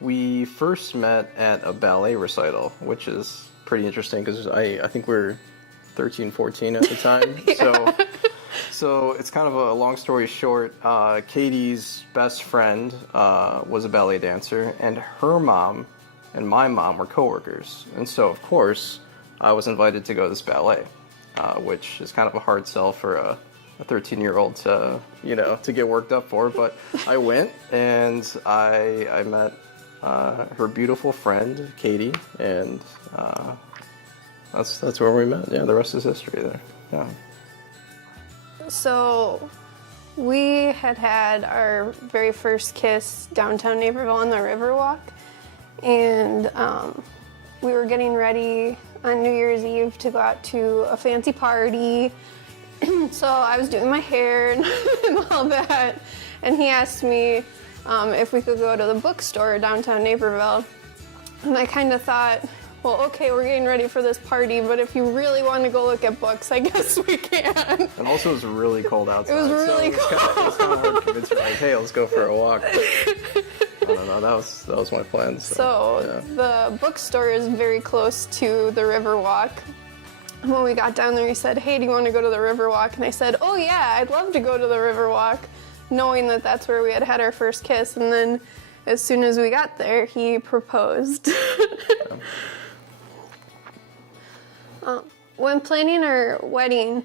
We first met at a ballet recital, which is pretty interesting because I think we were 13, 14 at the time. Yeah. So it's kind of a long story short. Katie's best friend was a ballet dancer, and her mom and my mom were coworkers. And so, of course, I was invited to go to this ballet, which is kind of a hard sell for a 13-year-old to get worked up for. But I went, and I met her beautiful friend, Katie, and that's where we met. Yeah, the rest is history there. Yeah. So we had our very first kiss downtown Naperville on the Riverwalk, and we were getting ready on New Year's Eve to go out to a fancy party. So I was doing my hair and all that, and he asked me if we could go to the bookstore downtown Naperville, and I kind of thought, well, okay, we're getting ready for this party, but if you really want to go look at books, I guess we can. And also, it was really cold outside. It was really cold. It was kind of hard to convince you, like, hey, let's go for a walk. I don't know, that was my plan. So yeah. The bookstore is very close to the Riverwalk. And when we got down there, he said, hey, do you want to go to the Riverwalk? And I said, oh yeah, I'd love to go to the Riverwalk, knowing that that's where we had our first kiss. And then as soon as we got there, he proposed. Yeah. When planning our wedding,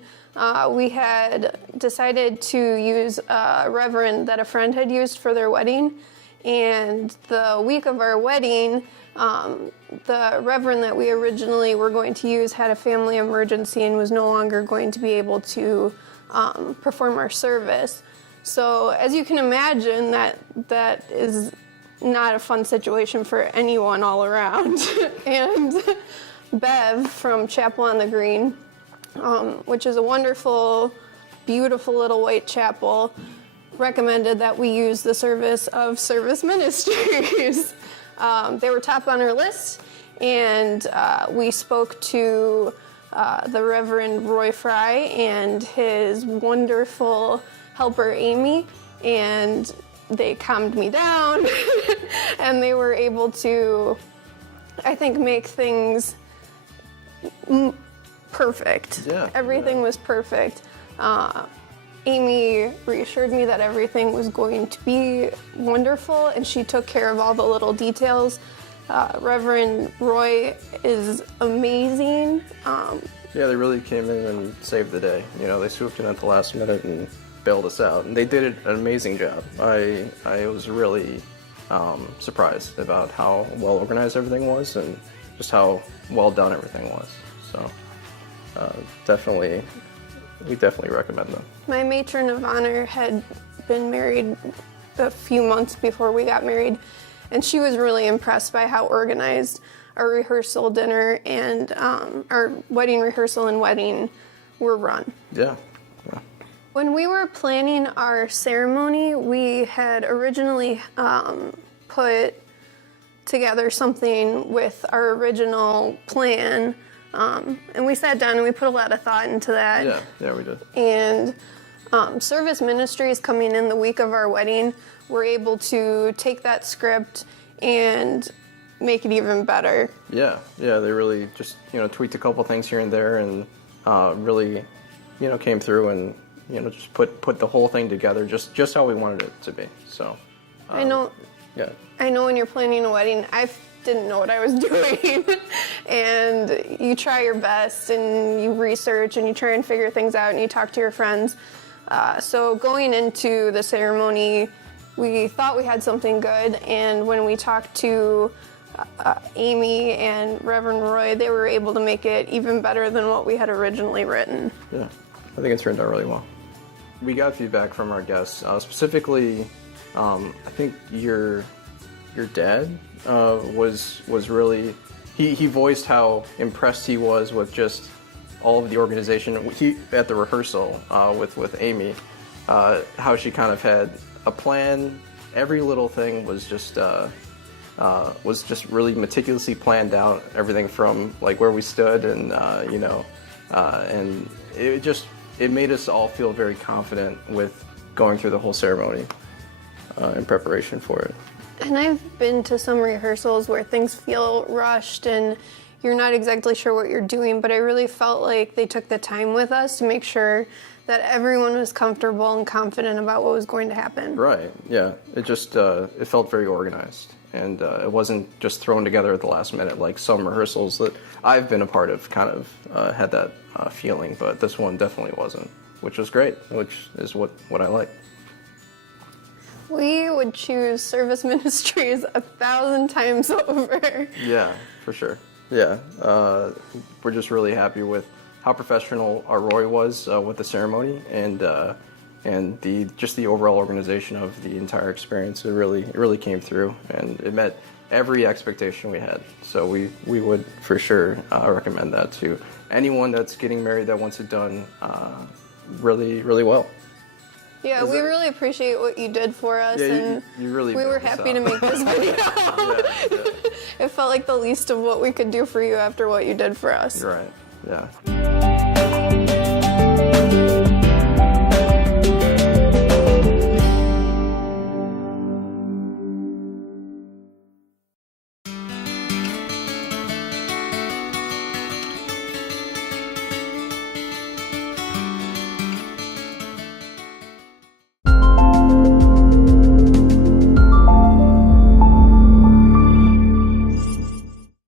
we had decided to use a reverend that a friend had used for their wedding. And the week of our wedding, the reverend that we originally were going to use had a family emergency and was no longer going to be able to perform our service. So as you can imagine, that is not a fun situation for anyone all around. And Bev from Chapel on the Green, which is a wonderful, beautiful little white chapel, recommended that we use the service of Service Ministries. They were top on our list, and we spoke to the Reverend Roy Frye and his wonderful helper Amy, and they calmed me down, and they were able to, I think, make things perfect. Yeah. Everything was perfect. Amy reassured me that everything was going to be wonderful, and she took care of all the little details. Reverend Roy is amazing. Yeah, they really came in and saved the day. You know, they swooped in at the last minute and bailed us out, and they did an amazing job. I was really surprised about how well organized everything was and just how well done everything was. So we definitely recommend them. My matron of honor had been married a few months before we got married, and she was really impressed by how organized our rehearsal dinner and our wedding rehearsal and wedding were run. Yeah. When we were planning our ceremony, we had originally put together something with our original plan, and we sat down and we put a lot of thought into that. Yeah, we did. And Service Ministries, coming in the week of our wedding, were able to take that script and make it even better. Yeah, they really just tweaked a couple things here and there, and really came through and just put the whole thing together just how we wanted it to be. So I know. Yeah. I know when you're planning a wedding, I didn't know what I was doing. And you try your best, and you research, and you try and figure things out, and you talk to your friends. So going into the ceremony, we thought we had something good, and when we talked to Amy and Reverend Roy, they were able to make it even better than what we had originally written. Yeah, I think it turned out really well. We got feedback from our guests, specifically, I think your dad was really, he voiced how impressed he was with just all of the organization. He at the rehearsal with Amy, how she kind of had a plan. Every little thing was just really meticulously planned out. Everything from like where we stood, and and it made us all feel very confident with going through the whole ceremony in preparation for it. And I've been to some rehearsals where things feel rushed and you're not exactly sure what you're doing, but I really felt like they took the time with us to make sure that everyone was comfortable and confident about what was going to happen. Right, yeah. It just, it felt very organized. And it wasn't just thrown together at the last minute like some rehearsals that I've been a part of kind of had that feeling, but this one definitely wasn't, which was great, which is what I like. We would choose Service Ministries 1,000 times over. Yeah, for sure. Yeah, we're just really happy with how professional our Roy was with the ceremony and the overall organization of the entire experience. It really came through, and it met every expectation we had. So we would for sure recommend that to anyone that's getting married that wants it done really well. Yeah, we really appreciate what you did for us, Yeah, and you really we were built us happy up. to make this video. Yeah. It felt like the least of what we could do for you after what you did for us. Right, yeah.